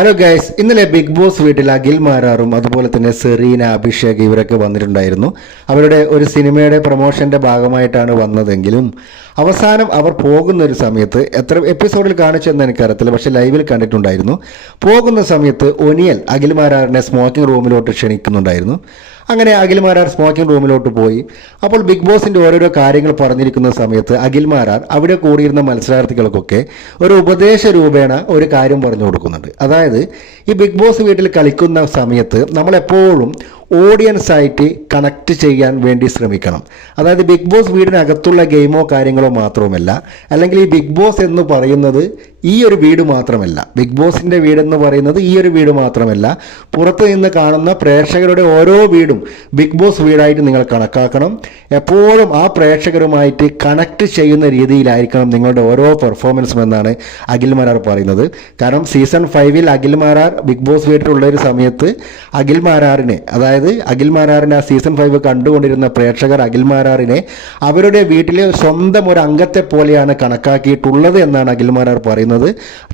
Hello guys, ഇന്നലെ big boss വീട്ടിൽ അഖിൽ മാരാറും അതുപോലെ തന്നെ സെറീന, അഭിഷേക് ഇവരൊക്കെ വന്നിട്ടുണ്ടായിരുന്നു. അവരുടെ ഒരു സിനിമയുടെ പ്രൊമോഷൻ്റെ ഭാഗമായിട്ടാണ് വന്നതെങ്കിലും അവസാനം അവർ പോകുന്ന ഒരു സമയത്ത്, എത്ര എപ്പിസോഡിൽ കാണിച്ചെന്ന് എനിക്കറിയത്തില്ല, പക്ഷേ ലൈവിൽ കണ്ടിട്ടുണ്ടായിരുന്നു. പോകുന്ന സമയത്ത് ഒനിയൽ അഖിൽ മാരാറിനെ സ്മോക്കിംഗ് റൂമിലോട്ട് ക്ഷണിക്കുന്നുണ്ടായിരുന്നു. അങ്ങനെ അഖിൽ മാരാർ സ്മോക്കിംഗ് റൂമിലോട്ട് പോയി. അപ്പോൾ ബിഗ് ബോസിൻ്റെ ഓരോരോ കാര്യങ്ങൾ പറഞ്ഞിരിക്കുന്ന സമയത്ത് അഖിൽ മാരാർ അവിടെ കൂടിയിരുന്ന മത്സരാർത്ഥികൾക്കൊക്കെ ഒരു ഉപദേശ രൂപേണ ഒരു കാര്യം പറഞ്ഞു കൊടുക്കുന്നുണ്ട്. അതായത് ഈ ബിഗ് ബോസ് വീട്ടിൽ കളിക്കുന്ന സമയത്ത് നമ്മളെപ്പോഴും ഓഡിയൻസ് ആയിട്ട് കണക്ട് ചെയ്യാൻ വേണ്ടി ശ്രമിക്കണം. അതായത് ബിഗ് ബോസ് വീടിനകത്തുള്ള ഗെയിമോ കാര്യങ്ങളോ മാത്രവുമല്ല, അല്ലെങ്കിൽ ഈ ബിഗ് ബോസ് എന്ന് പറയുന്നത് ഈ ഒരു വീട് മാത്രമല്ല, ബിഗ് ബോസിൻ്റെ വീടെന്ന് പറയുന്നത് ഈ ഒരു വീട് മാത്രമല്ല, പുറത്ത് നിന്ന് കാണുന്ന പ്രേക്ഷകരുടെ ഓരോ വീടും ബിഗ് ബോസ് വീടായിട്ട് നിങ്ങൾ കണക്കാക്കണം. എപ്പോഴും ആ പ്രേക്ഷകരുമായിട്ട് കണക്ട് ചെയ്യുന്ന രീതിയിലായിരിക്കണം നിങ്ങളുടെ ഓരോ പെർഫോമൻസും എന്നാണ് അഖിൽ മാരാർ പറയുന്നത്. കാരണം season 5 Akhil Marar Bigg Boss വീട്ടിലുള്ള ഒരു സമയത്ത് അഖിൽ മാരാറിനെ, അതായത് അഖിൽ മാരാറിനെ ആ സീസൺ 5 കണ്ടുകൊണ്ടിരുന്ന പ്രേക്ഷകർ അഖിൽ മാരാറിനെ അവരുടെ വീട്ടിലെ സ്വന്തം ഒരു അംഗത്തെ പോലെയാണ് കണക്കാക്കിയിട്ടുള്ളത് എന്നാണ് അഖിൽ മാരാർ പറയുന്നത്.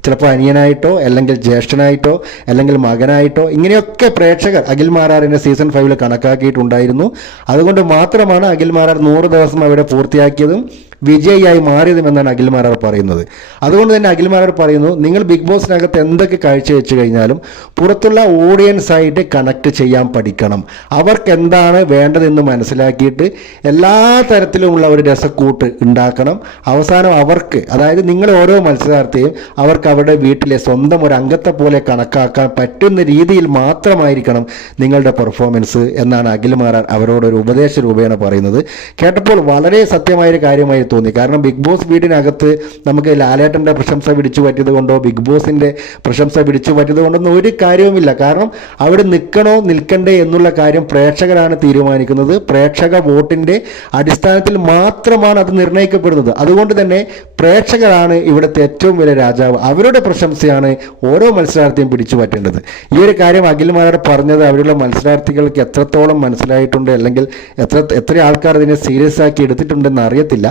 ചിലപ്പോൾ അനിയനായിട്ടോ അല്ലെങ്കിൽ ജ്യേഷ്ഠനായിട്ടോ അല്ലെങ്കിൽ മകനായിട്ടോ ഇങ്ങനെയൊക്കെ പ്രേക്ഷകർ അഖിൽ മാരാറിനെ സീസൺ 5 കണക്കാക്കിയിട്ടുണ്ടായിരുന്നു. അതുകൊണ്ട് മാത്രമാണ് അഖിൽ മാരാർ 100 ദിവസം അവിടെ പൂർത്തിയാക്കിയതും വിജയിയായി മാറിയതുമെന്നാണ് അഖിൽ മാരാർ പറയുന്നത്. അതുകൊണ്ട് തന്നെ അഖിൽ മാരാർ പറയുന്നു, നിങ്ങൾ ബിഗ് ബോസിനകത്ത് എന്തൊക്കെ കാഴ്ചവെച്ച് കഴിഞ്ഞാലും പുറത്തുള്ള ഓഡിയൻസ് ആയിട്ട് കണക്ട് ചെയ്യാൻ പഠിക്കണം. അവർക്ക് എന്താണ് വേണ്ടതെന്ന് മനസ്സിലാക്കിയിട്ട് എല്ലാ തരത്തിലുമുള്ള ഒരു രസക്കൂട്ട് ഉണ്ടാക്കണം. അവസാനം അവർക്ക്, അതായത് നിങ്ങൾ ഓരോ മത്സരാർത്ഥിയും അവർക്ക് അവരുടെ വീട്ടിലെ സ്വന്തം ഒരു അംഗത്തെ പോലെ കണക്കാക്കാൻ പറ്റുന്ന രീതിയിൽ മാത്രമായിരിക്കണം നിങ്ങളുടെ പെർഫോമൻസ് എന്നാണ് അഖിൽ മാരാർ അവരോടൊരു ഉപദേശ രൂപേണ പറയുന്നത്. കേട്ടപ്പോൾ വളരെ സത്യമായൊരു കാര്യമായി തോന്നി. കാരണം ബിഗ് ബോസ് വീടിനകത്ത് നമുക്ക് ലാലേട്ടൻ്റെ പ്രശംസ പിടിച്ചു പറ്റിയത് കൊണ്ടോ ബിഗ് ബോസിൻ്റെ പ്രശംസ പിടിച്ചു പറ്റിയത് കൊണ്ടൊന്നും ഒരു കാര്യവുമില്ല. കാരണം അവിടെ നിൽക്കണോ നിൽക്കണ്ടേ എന്നുള്ള കാര്യം പ്രേക്ഷകരാണ് തീരുമാനിക്കുന്നത്. പ്രേക്ഷക വോട്ടിൻ്റെ അടിസ്ഥാനത്തിൽ മാത്രമാണ് അത് നിർണ്ണയിക്കപ്പെടുന്നത്. അതുകൊണ്ട് തന്നെ പ്രേക്ഷകരാണ് ഇവിടുത്തെ ഏറ്റവും വലിയ രാജാവ്. അവരുടെ പ്രശംസയാണ് ഓരോ മത്സരാർത്ഥിയും പിടിച്ചു പറ്റേണ്ടത്. ഈ ഒരു കാര്യം അഖിൽ മാരാർ പറഞ്ഞത് അവരുടെ മത്സരാർത്ഥികൾക്ക് എത്രത്തോളം മനസ്സിലായിട്ടുണ്ട്, അല്ലെങ്കിൽ എത്ര ആൾക്കാർ ഇതിനെ സീരിയസ് ആക്കി എടുത്തിട്ടുണ്ടെന്ന് അറിയത്തില്ല.